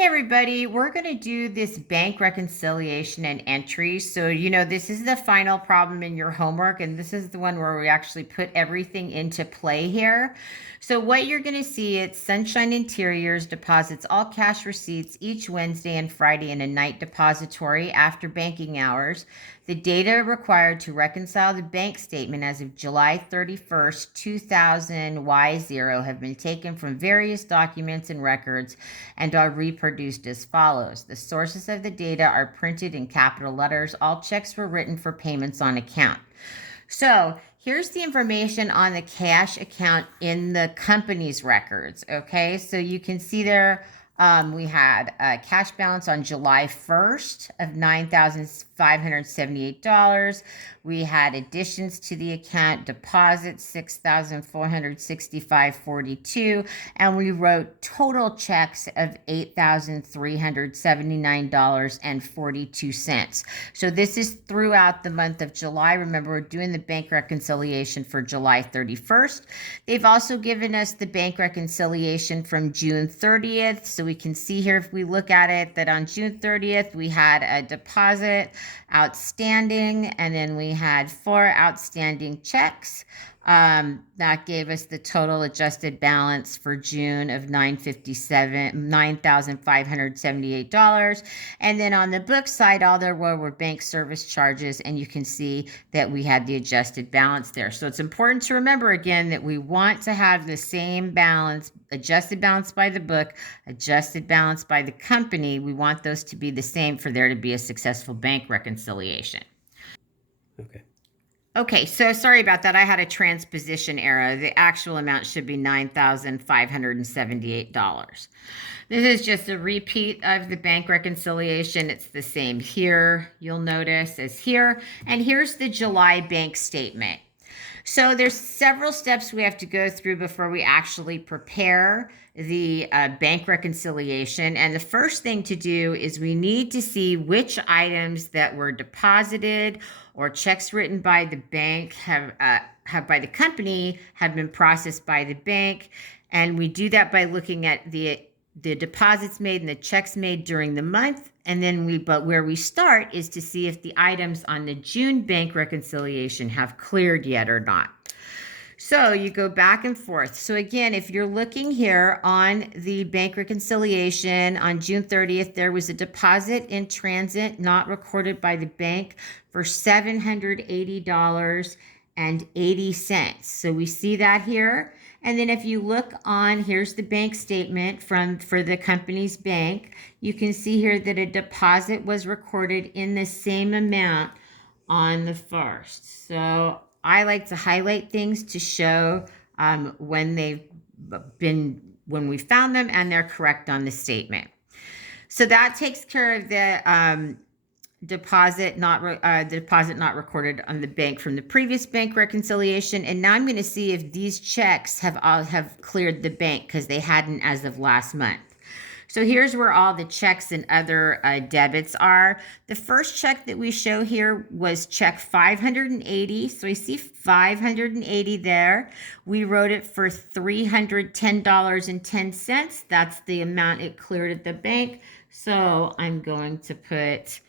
Hey everybody, we're going to do this bank reconciliation and entry. So, this is the final problem in your homework, and this is the one where we actually put everything into play here. So what you're going to see, it's Sunshine Interiors deposits all cash receipts each Wednesday and Friday in a night depository after banking hours. The data required to reconcile the bank statement as of July 31st, 2000 Y0 have been taken from various documents and records and are reproduced as follows. The sources of the data are printed in capital letters. All checks were written for payments on account. So here's the information on the cash account in the company's records. Okay, so you can see there we had a cash balance on July 1st of $9,578. We had additions to the account, deposits $6,465.42, and we wrote total checks of $8,379.42. So this is throughout the month of July. Remember, we're doing the bank reconciliation for July 31st. They've also given us the bank reconciliation from June 30th. So we can see here, if we look at it, that on June 30th, we had a deposit outstanding, and then we had 4 outstanding checks. That gave us the total adjusted balance for June of $9,578. And then on the book side, all there were bank service charges, and you can see that we had the adjusted balance there. So it's important to remember again that we want to have the same balance, adjusted balance by the book, adjusted balance by the company. We want those to be the same for there to be a successful bank reconciliation. Okay, so sorry about that. I had a transposition error. The actual amount should be $9,578. This is just a repeat of the bank reconciliation. It's the same here, you'll notice, as here. And here's the July bank statement. So there's several steps we have to go through before we actually prepare the bank reconciliation. And the first thing to do is we need to see which items that were deposited or checks written by the bank have by the company have been processed by the bank. And we do that by looking at the deposits made and the checks made during the month. And then but where we start is to see if the items on the June bank reconciliation have cleared yet or not. So you go back and forth. So again, if you're looking here on the bank reconciliation on June 30th, there was a deposit in transit not recorded by the bank for $780.80. So we see that here. And then if you look on, here's the bank statement for the company's bank. You can see here that a deposit was recorded in the same amount on the 1st. So I like to highlight things to show when we found them and they're correct on the statement. So that takes care of the deposit not recorded on the bank from the previous bank reconciliation. And now I'm going to see if these checks have cleared the bank, because they hadn't as of last month. So here's where all the checks and other debits are. The first check that we show here was check 580. So we see 580 there. We wrote it for $310.10. That's the amount it cleared at the bank. So I'm going to put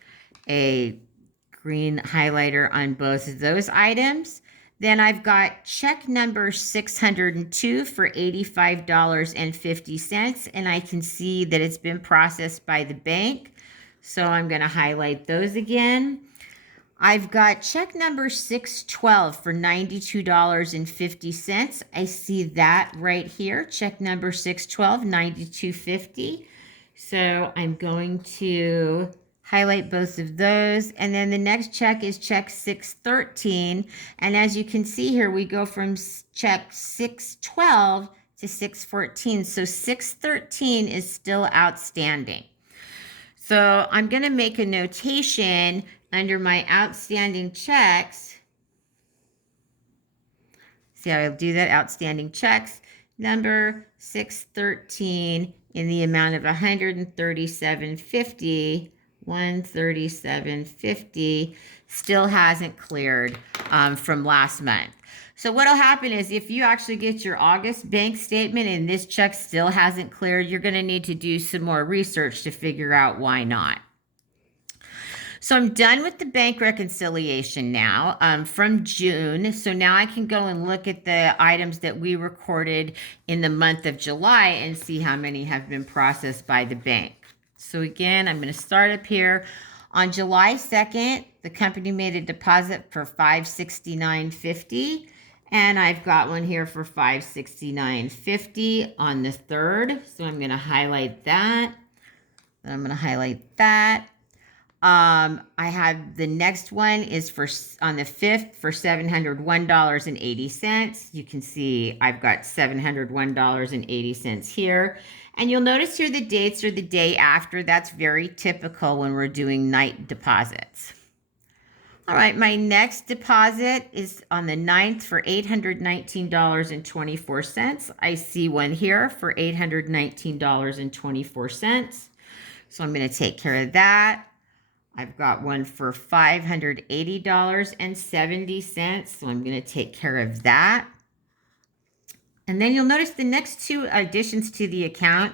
a green highlighter on both of those items. Then I've got check number 602 for $85.50, and I can see that it's been processed by the bank. So I'm going to highlight those again. I've got check number 612 for $92.50. I see that right here. Check number 612, $92.50. So I'm going to highlight both of those. And then the next check is check 613. And as you can see here, we go from check 612 to 614. So 613 is still outstanding. So I'm going to make a notation under my outstanding checks. See, I'll do that, outstanding checks, number 613 in the amount of $137.50. $137.50 still hasn't cleared from last month. So what'll happen is if you actually get your August bank statement and this check still hasn't cleared, you're going to need to do some more research to figure out why not. So I'm done with the bank reconciliation now from June. So now I can go and look at the items that we recorded in the month of July and see how many have been processed by the bank. So again, I'm going to start up here. On July 2nd, the company made a deposit for $569.50. And I've got one here for $569.50 on the 3rd. So I'm going to highlight that. Then I'm going to highlight that. I have the next one is for on the 5th for $701.80. You can see I've got $701.80 here. And you'll notice here the dates are the day after. That's very typical when we're doing night deposits. All right, my next deposit is on the 9th for $819.24. I see one here for $819.24. So I'm going to take care of that. I've got one for $580.70, so I'm going to take care of that. And then you'll notice the next two additions to the account.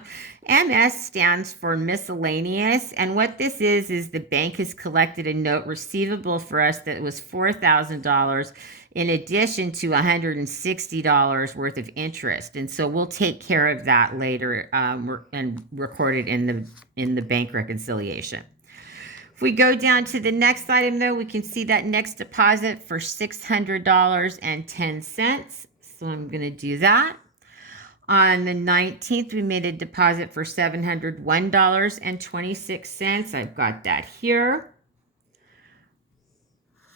MS stands for miscellaneous, and what this is the bank has collected a note receivable for us that was $4,000 in addition to $160 worth of interest. And so we'll take care of that later and record it in the bank reconciliation. If we go down to the next item, though, we can see that next deposit for $600.10. So I'm going to do that. On the 19th, we made a deposit for $701.26. I've got that here.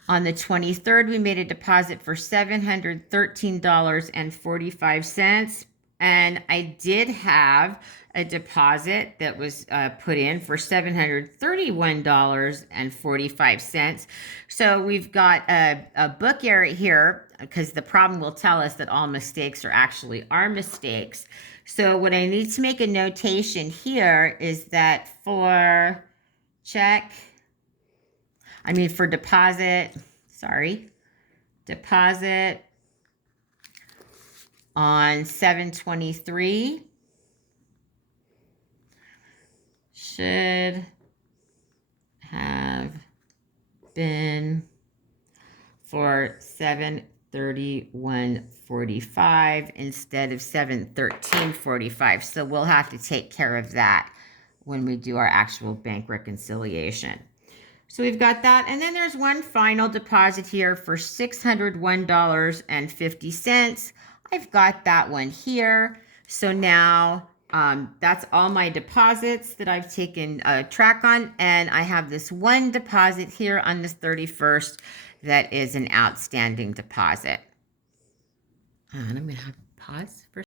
On the 23rd, we made a deposit for $713.45. And I did have a deposit that was put in for $731.45. So we've got a book error here because the problem will tell us that all mistakes are actually our mistakes. So what I need to make a notation here is that for deposit on 7/23 should have been for 7/31/45 instead of 7/13/45. So we'll have to take care of that when we do our actual bank reconciliation. So we've got that. And then there's one final deposit here for $601.50. I've got that one here. So now that's all my deposits that I've taken track on. And I have this one deposit here on this 31st that is an outstanding deposit. And I'm going to have pause for